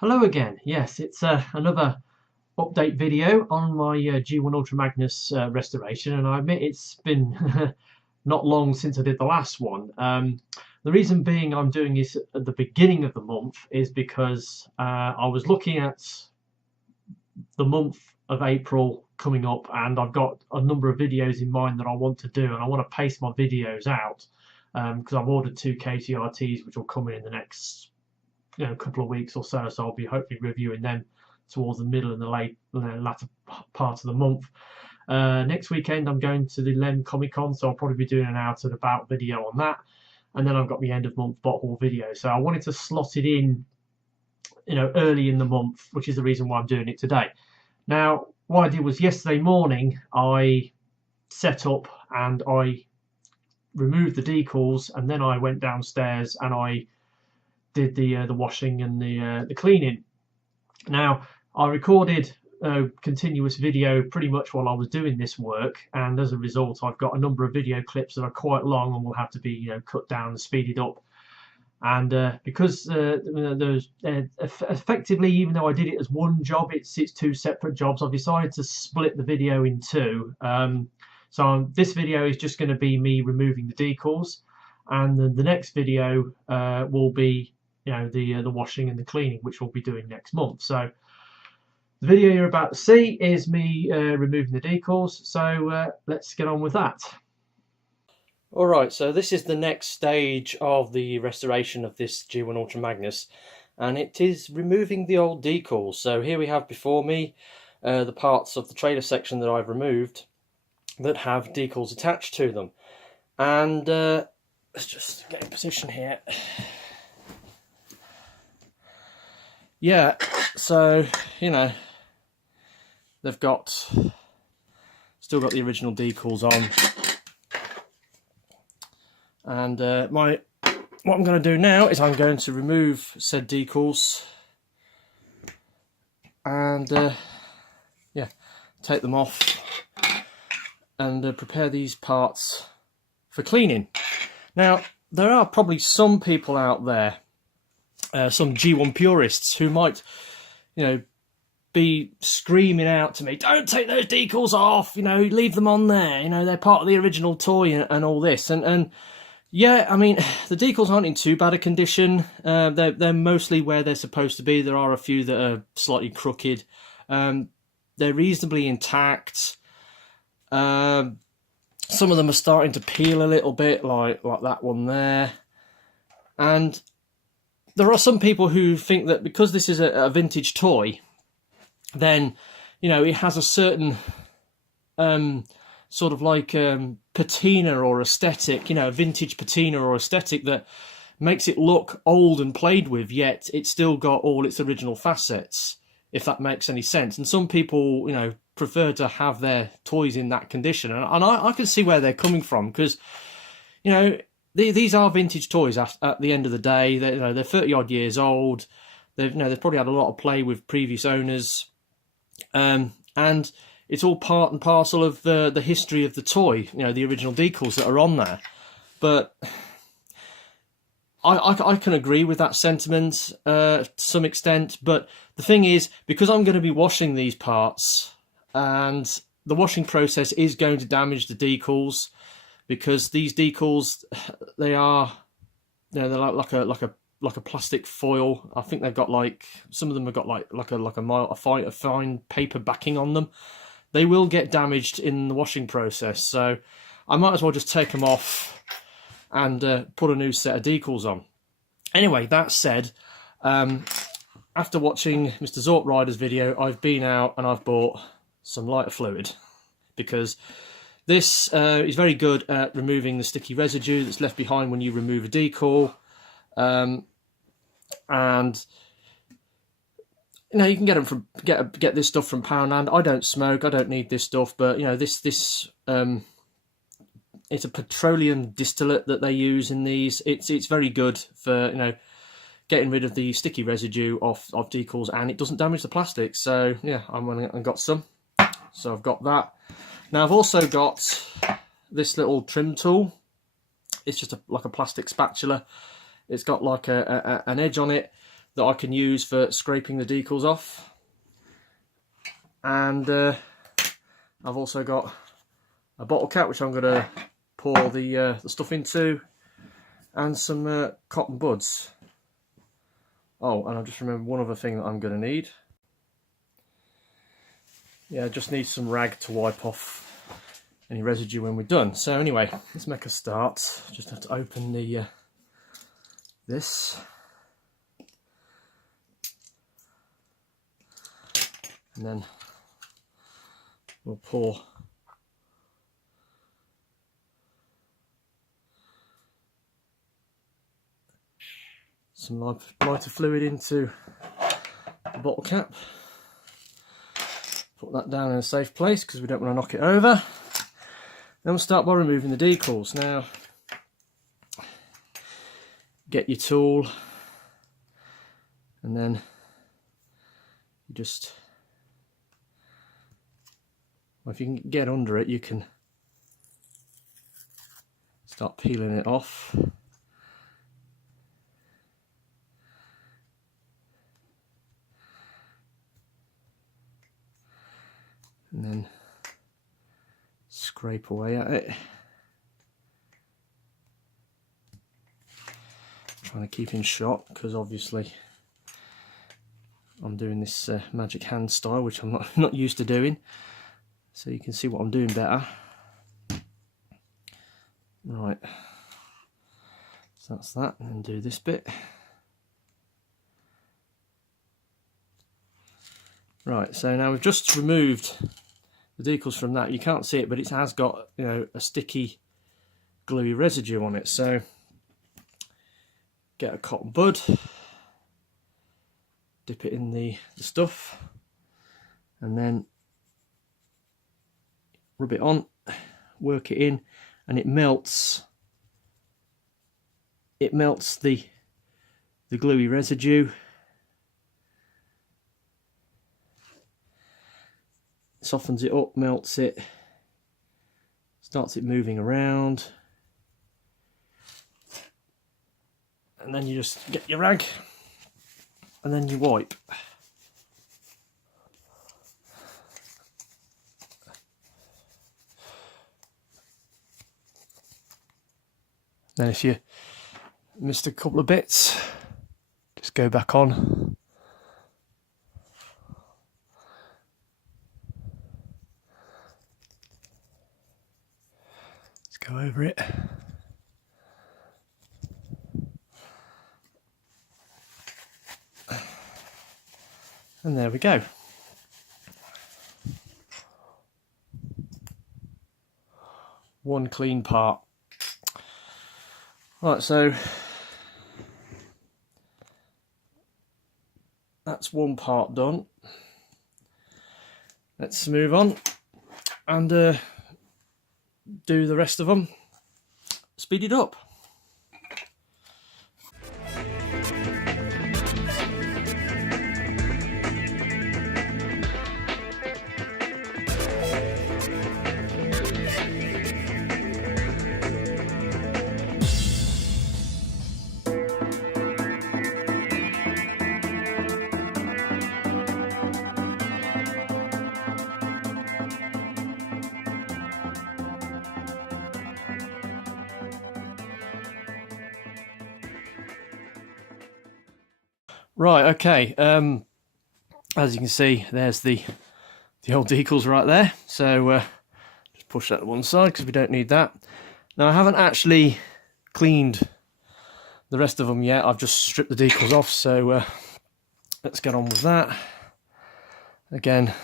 Hello again. Yes, it's another update video on my G1 Ultra Magnus restoration, and I admit it's been not long since I did the last one. The reason being I'm doing this at the beginning of the month is because I was looking at the month of April coming up, and I've got a number of videos in mind that I want to do, and I want to pace my videos out because I've ordered two KTRTs which will come in the next couple of weeks or so. So I'll be hopefully reviewing them towards the middle and the latter part of the month. Next weekend I'm going to the Lem Comic Con, so I'll probably be doing an out and about video on that. And then I've got the end of month bottle video. So I wanted to slot it in, early in the month, which is the reason why I'm doing it today. Now, what I did was yesterday morning, I set up and I removed the decals, and then I went downstairs and I did the washing and the cleaning. Now, I recorded a continuous video pretty much while I was doing this work, and as a result I've got a number of video clips that are quite long and will have to be cut down and speeded up. And because there's effectively, even though I did it as one job, it's two separate jobs, I've decided to split the video in two. So this video is just going to be me removing the decals, and then the next video will be the washing and the cleaning, which we'll be doing next month. So the video you're about to see is me removing the decals, so let's get on with that. Alright, so this is the next stage of the restoration of this G1 Ultra Magnus, and it is removing the old decals. So here we have before me the parts of the trailer section that I've removed that have decals attached to them. And let's just get in position here. Yeah, so, they've still got the original decals on. And what I'm going to do now is I'm going to remove said decals and take them off and prepare these parts for cleaning. Now, there are probably some people out there, some G1 purists, who might, be screaming out to me, "Don't take those decals off, leave them on there, they're part of the original toy," and all this. And yeah, I mean, the decals aren't in too bad a condition. They're mostly where they're supposed to be. There are a few that are slightly crooked. They're reasonably intact. Some of them are starting to peel a little bit, like that one there. And there are some people who think that because this is a vintage toy, then, it has a certain sort of like patina or aesthetic, vintage patina or aesthetic that makes it look old and played with, yet it's still got all its original facets, if that makes any sense. And some people, prefer to have their toys in that condition, and I can see where they're coming from, because, these are vintage toys at the end of the day. They're 30 odd years old. They've probably had a lot of play with previous owners, and it's all part and parcel of the history of the toy, the original decals that are on there. But I can agree with that sentiment to some extent. But the thing is, because I'm going to be washing these parts, and the washing process is going to damage the decals, because these decals, they are, they're like a plastic foil. I think they've got some of them have got a fine paper backing on them. They will get damaged in the washing process, so I might as well just take them off and put a new set of decals on. Anyway, that said, after watching Mr. Zort Rider's video, I've been out and I've bought some lighter fluid, because this is very good at removing the sticky residue that's left behind when you remove a decal. And you can get them from get this stuff from Poundland. I don't smoke, I don't need this stuff, but this it's a petroleum distillate that they use in these. It's very good for getting rid of the sticky residue off decals, and it doesn't damage the plastic. So yeah, I went and got some. So I've got that. Now I've also got this little trim tool. It's just like a plastic spatula. It's got like an edge on it that I can use for scraping the decals off. And I've also got a bottle cap which I'm going to pour the stuff into, and some cotton buds. Oh, and I just remembered one other thing that I'm going to need. Yeah, I just need some rag to wipe off any residue when we're done. So anyway, let's make a start. Just have to open the this, and then we'll pour some lighter fluid into the bottle cap. Put that down in a safe place because we don't want to knock it over. Then we'll start by removing the decals. Now, get your tool, and then you just, well, if you can get under it, you can start peeling it off. And then scrape away at it. Trying to keep in shot because obviously I'm doing this magic hand style, which I'm not used to doing. So you can see what I'm doing better. Right. So that's that, and then do this bit. Right, so now we've just removed the decals from that. You can't see it, but it has got, you know, a sticky, gluey residue on it. So get a cotton bud, dip it in the stuff, and then rub it on, work it in, and it melts. It melts the gluey residue. Softens it up, melts it, starts it moving around, and then you just get your rag and then you wipe. Then if you missed a couple of bits, just go back on. Go over it. And there we go. One clean part. Right, so that's one part done. Let's move on and do the rest of them, speed it up. Right, okay, as you can see, there's the old decals right there, so just push that to one side because we don't need that. Now, I haven't actually cleaned the rest of them yet. I've just stripped the decals off, so let's get on with that. Again,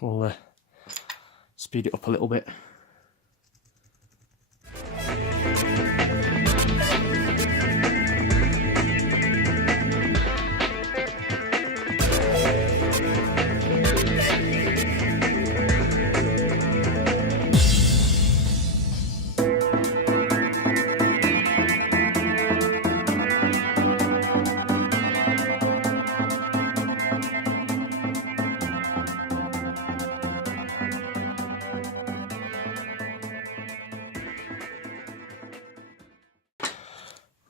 we'll speed it up a little bit.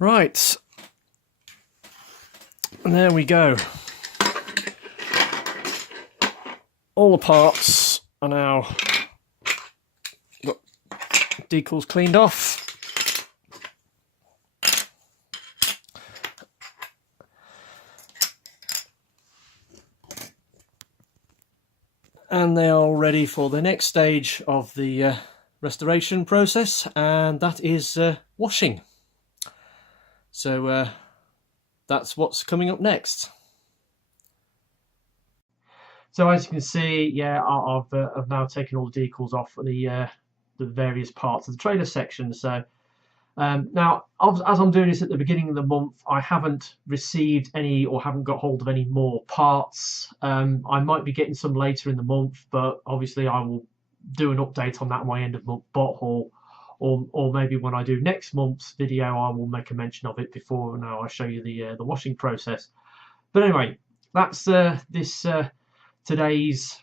Right, And there we go. All the parts are now got decals cleaned off. And they are ready for the next stage of the restoration process, and that is washing. So that's what's coming up next. So as you can see, yeah, I've now taken all the decals off the various parts of the trailer section. So now, as I'm doing this at the beginning of the month, I haven't received any or haven't got hold of any more parts. I might be getting some later in the month, but obviously I will do an update on that in my end of month bot haul, or maybe when I do next month's video, I will make a mention of it before now I show you the washing process. But anyway, that's this today's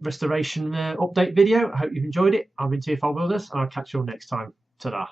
restoration update video. I hope you've enjoyed it. I've been TFL Builders, and I'll catch you all next time. Ta-da.